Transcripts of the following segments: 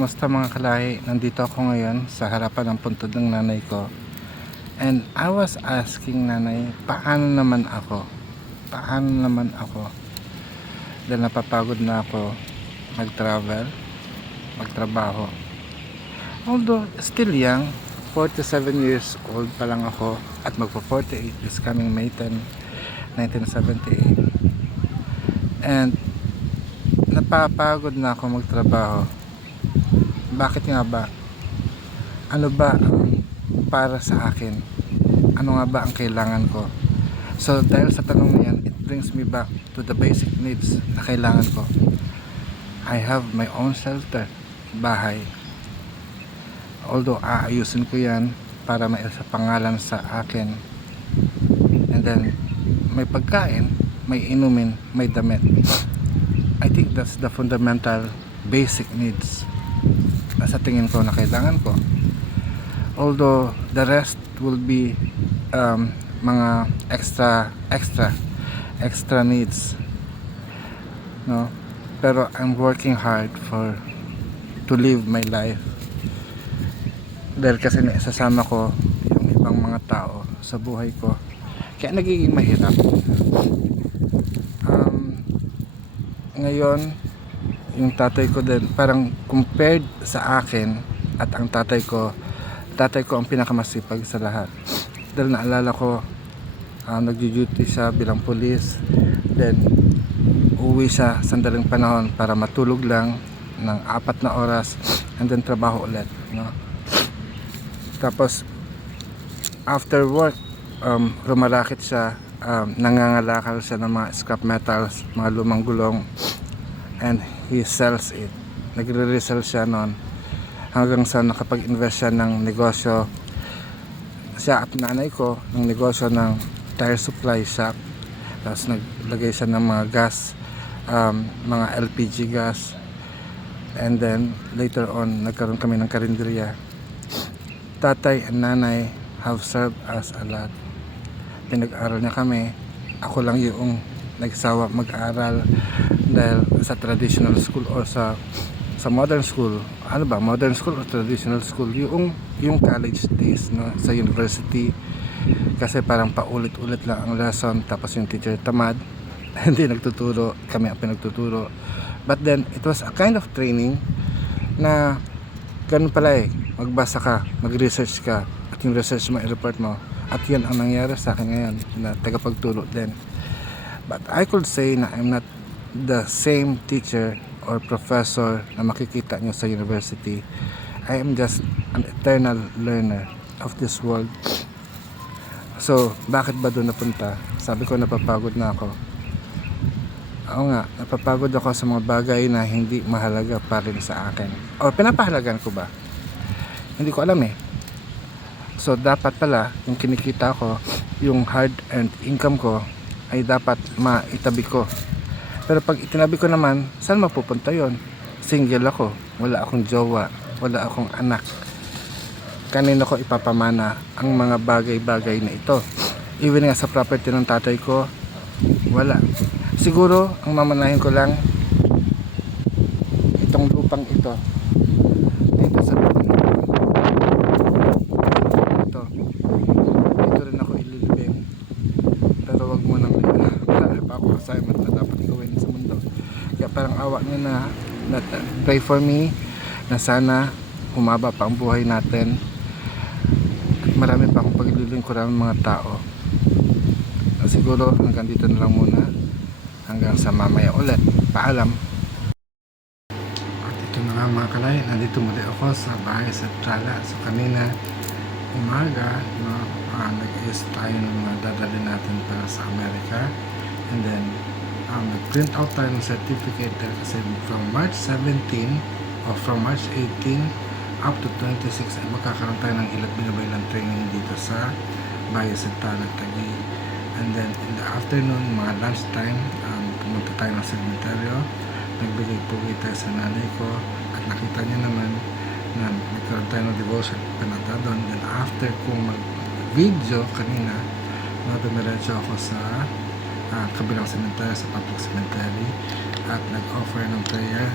Kumusta mga kalahi? Nandito ako ngayon sa harapan ng puntod ng nanay ko. And I was asking nanay, paano naman ako? Paano naman ako? Dahil napapagod na ako mag-travel, magtrabaho. Although still young, 47 years old pa lang ako at magpo-48 this coming May 10, 1978. And napapagod na ako magtrabaho. Bakit nga ba? Ano ba ang para sa akin? Ano nga ba ang kailangan ko? So dahil sa tanong na yan, it brings me back to the basic needs na kailangan ko. I have my own shelter, bahay. Although aayusin ko yan para may sa pangalan sa akin. And then may pagkain, may inumin, may damit. I think that's the fundamental basic needs na sa tingin ko na kailangan ko. Although the rest will be mga extra needs, no? Pero I'm working hard to live my life, dahil kasi naisasama ko yung ibang mga tao sa buhay ko, kaya nagiging mahirap. Ngayon yung tatay ko din, parang compared sa akin at ang tatay ko ang pinakamasipag sa lahat. Dahil naalala ko, nagjo-duty siya bilang pulis, then uwi siya sandaling panahon para matulog lang ng 4 na oras, and then trabaho ulit, no? Tapos after work, rumarakit siya, nangangalakal siya ng mga scrap metals, mga lumang gulong, and he sells it. Nagre-resell siya noon hanggang sa nakapag-invest siya ng negosyo, siya at nanay ko, ng negosyo ng tire supply shop. Tapos naglagay siya ng mga gas, mga LPG gas, and then later on nagkaroon kami ng karinderya. Tatay and nanay have served us a lot. Pinag-aral niya kami. Ako lang yung nagsawa mag-aral dahil sa traditional school or sa modern school. Ano ba, modern school or traditional school? Yung college days, no, sa university, kasi parang paulit-ulit lang ang lesson, tapos yung teacher tamad hindi nagtuturo, kami ang pinagtuturo. But then it was a kind of training na ganun pala magbasa ka, mag-research ka, at yung research mo i-report mo, at yan ang nangyari sa akin ngayon na tagapagturo din. But I could say na I'm not the same teacher or professor na makikita nyo sa university. I am just an eternal learner of this world. So, bakit ba doon napunta? Sabi ko, napapagod na ako. Oo nga, napapagod ako sa mga bagay na hindi mahalaga pa rin sa akin. O, pinapahalagan ko ba? Hindi ko alam So, dapat pala, yung kinikita ko, yung hard-earned income ko, ay dapat maitabi ko. Pero pag itinabi ko naman, saan mapupunta yon? Single ako, wala akong jowa, wala akong anak. Kanino ko ipapamana ang mga bagay-bagay na ito? Even nga sa property ng tatay ko, wala. Siguro ang mamanahin ko lang itong lupang ito, dito sa lupang ito. Dito rin ako ililibing. Pero wag mo nang wala pa ako assignment na dapat gawin sa mundo. Kaya parang awa nyo na pray for me na sana humaba pa ang buhay natin at marami pa akong paglilingkuran ng mga tao. Siguro hanggang dito na lang muna, hanggang sa mamaya ulit. Paalam. At ito na nga mga kalay, nandito muli ako sa bahay sa Trala. So kanina umaga, no, nag-ayos tayo ng mga dadalhin natin para sa Amerika, and then nag-print out tayo ng certificate kasi from March 17 o from March 18 up to 26 ay magkakaroon tayo ng ilang binabaylang training dito sa bahay sa Trala, Taguig. And then in the afternoon, mga lunch time, pumunta tayo ng sementeryo, nagbigay-pugay tayo sa nanay ko, at nakita niya naman na nagkaroon tayo ng devotion panata doon. Then after kong mag-video kanina, dumiretso ako sa kabilang cemetery, sa public cemetery, at nag-offer ng prayer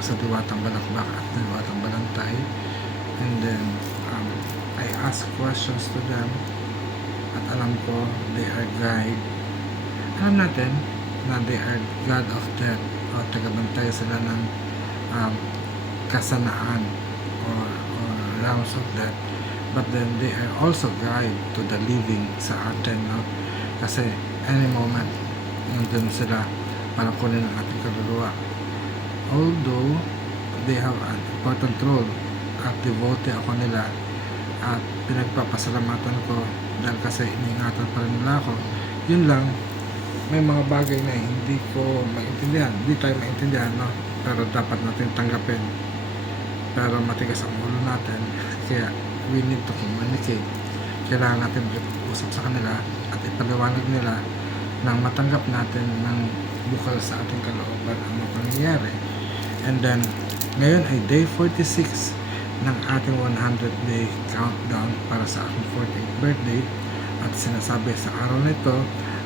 sa Diwatang Balakbak at Diwatang Balantay. And then I ask questions to them at alam ko they are guide. Alam natin na they are God of death o tagabantay sila ng kasanaan or realms of death, but then they are also guide to the living sa atin, no? Kasi any moment nandun sila para kunin ang ating kaluluwa. Although they have an important role at devote ako nila at pinagpapasalamatan ko dahil kasi iniingatan pa rin nila ako, yun lang, may mga bagay na hindi ko maintindihan, hindi tayo maintindihan, no? Pero dapat natin tanggapin, pero matigas ang ulo natin, kaya we need to communicate. Kailangan natin mag-usap sa kanila at ipaliwanag nila nang matanggap natin ng bukal sa ating kalooban ang mga pangyayari. And then ngayon ay day 46 ng ating 100-day countdown para sa aking 40th birthday, at sinasabi sa araw nito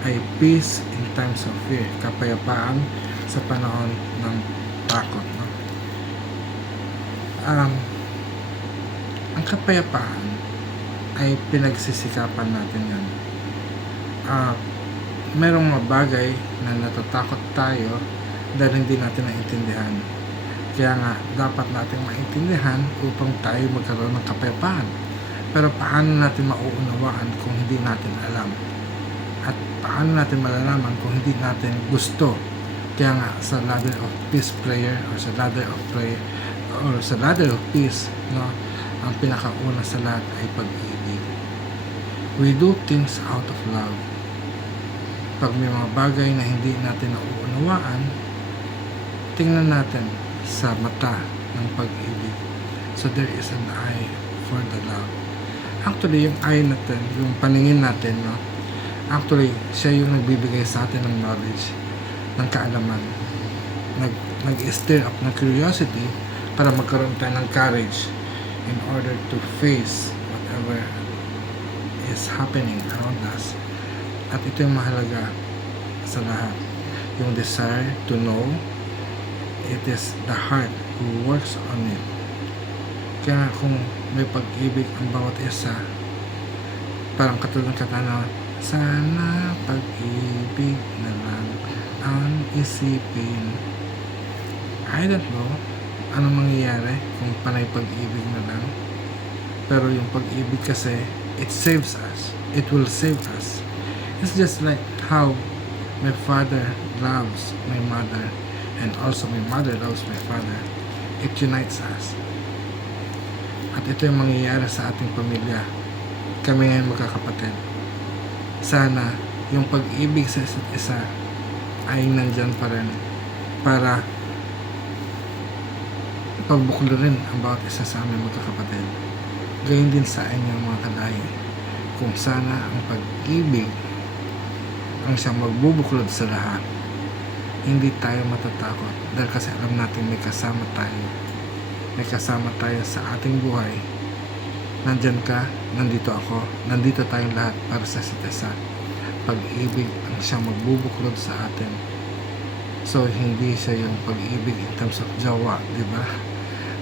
ay peace in times of fear, kapayapaan sa panahon ng takot, no? Ang kapayapaan ay pinagsisikapan natin yan. Merong mga bagay na natatakot tayo dahil hindi natin naintindihan. Kaya nga, dapat natin maintindihan upang tayo magkaroon ng kapayapaan. Pero paano natin mauunawaan kung hindi natin alam? At paano natin malalaman kung hindi natin gusto? Kaya nga, sa ladder of peace prayer or sa ladder of prayer or sa ladder of peace, no, ang pinakauna sa lahat ay pag-ibig. We do things out of love. Pag may mga bagay na hindi natin nauunawaan, tingnan natin sa mata ng pag-ibig. So there is an eye for the love. Actually, yung eye natin, yung paningin natin, no, actually, siya yung nagbibigay sa atin ng knowledge, ng kaalaman. Nag-stir up ng curiosity para magkaroon tayo ng courage in order to face whatever is happening around us. At ito yung mahalaga sa lahat, yung desire to know. It is the heart who works on it. Kaya kung may pag-ibig ang bawat isa, parang katulad ng katana, sana pag-ibig na lang ang isipin. I don't know anong mangyayari kung panay pag-ibig na lang, pero yung pag-ibig kasi, it saves us. It will save us. It's just like how my father loves my mother and also my mother loves my father. It unites us. At ito yung mangyayari sa ating pamilya. Kami ngayon magkakapatid. Sana yung pag-ibig sa isa't isa ay nandyan pa rin para pagbuklarin ang bawat isa sa aming magkakapatid. Gayon din sa inyong mga kalahi. Kung sana ang pag-ibig ang siyang magbubuklod sa lahat, hindi tayo matatakot dahil kasi alam natin may kasama tayo. May kasama tayo sa ating buhay. Nandyan ka, nandito ako, nandito tayong lahat para sa isa't isa. Pag-ibig ang siyang magbubuklod sa atin. So, hindi siya yung pag-ibig in terms of jowa, di ba?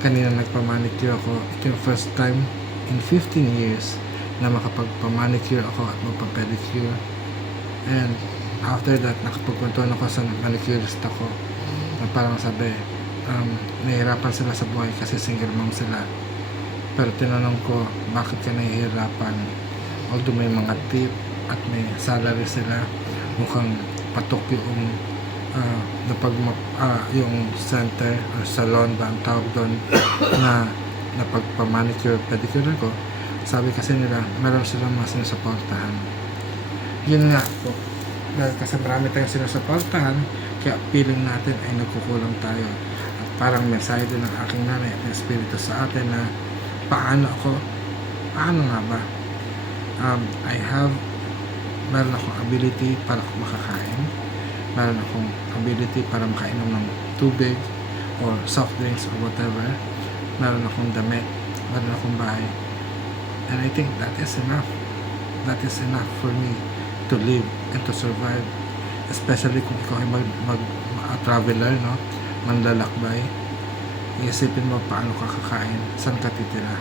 Kanina nagpa-manicure ako. Ito yung first time in 15 years na makapagpa-manicure ako at magpa-pedicure. And after that, nakapagkwentuhan ako sa manicurist ako na parang sabi, nahihirapan sila sa buhay kasi single mom sila. Pero tinanong ko, bakit ka nahihirapan? Although may mga tip at may salary sila, mukhang patok yung yung center or salon ba ang tawag doon na pagpa-manicure pedicure ko. Sabi kasi nila meron silang mga sinusuportahan. Yun nga po, dahil kasi marami tayong sinusuportahan, kaya feeling natin ay nagkukulang tayo. At parang mensahe din ng aking nanay at ng espiritu sa atin na paano nga ba, meron akong ability para makakain, meron akong ability para makainom ng tubig or soft drinks or whatever, meron akong damit, meron akong bahay, and I think that is enough. That is enough for me to live and to survive, especially kung ikaw ay traveler, no, manlalakbay. iisipin mo paano ka kakain, saan ka titira.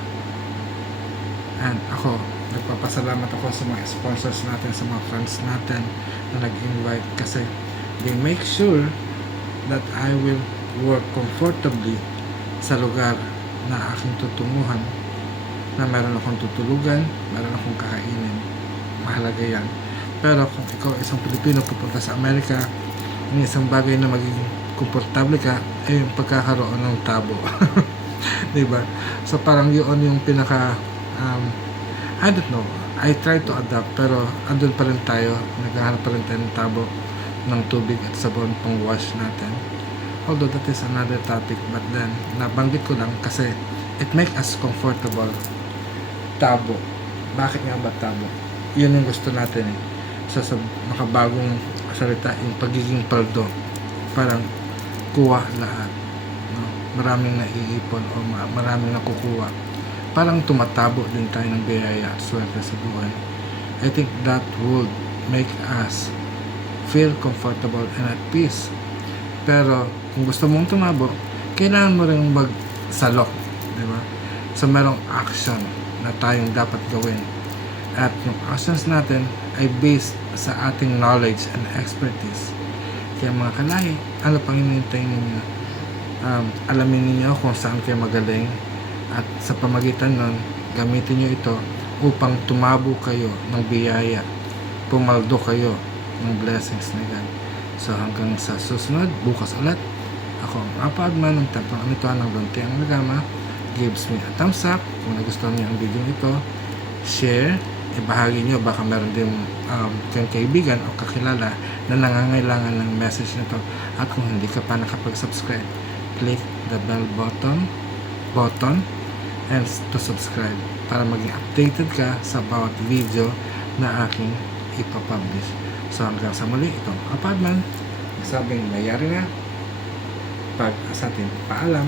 And ako, nagpapasalamat ako sa mga sponsors natin, sa mga friends natin na nag-invite kasi they make sure that I will work comfortably sa lugar na aking tutunguhan, na meron akong tutulugan, meron akong kakainin. Mahalaga yan. Pero kung ikaw isang Pilipino pupunta sa Amerika, ang isang bagay na magiging komportable ka ay yung pagkakaroon ng tabo. Diba? So parang yun yung pinaka I don't know, I try to adapt pero andun pa rin tayo, naghahanap pa rin tayo ng tabo, ng tubig at sabon pang wash natin. Although that is another topic, but then nabanggit ko lang kasi it make us comfortable. Tabo, bakit nga ba tabo? Yun yung gusto natin eh. Sa makabagong salita, yung pagiging paldo, parang kuha lahat, no? Maraming naiipon o maraming nakukuha, parang tumatabo din tayo ng biyaya at swerte sa buhay. I think that would make us feel comfortable and at peace. Pero kung gusto mong tumabo, kailangan mo rin magsalok, di ba? So merong action na tayong dapat gawin, at yung actions natin ay based sa ating knowledge and expertise. Kaya mga kalahi, ano pang hinihintay ninyo? Alamin niyo kung saan kayo magaling, at sa pamagitan nun, gamitin nyo ito upang tumabo kayo ng biyaya, pumaldo kayo ng blessings na God. So hanggang sa susunod, bukas ulit, ako ang Apa-Agman ng Templo Amituan ng Lunti ang Nagama. Gives me a thumbs up kung nagustuhan niyo ang video ito, share, ibahagi nyo, baka meron din kayong kaibigan o kakilala na nangangailangan ng message nito. At kung hindi ka pa nakapag-subscribe, click the bell button and to subscribe para maging updated ka sa bawat video na aking ipapublish. So hanggang sa muli, itong Apa-Agman, sabing mayari na pag sa atin, paalam.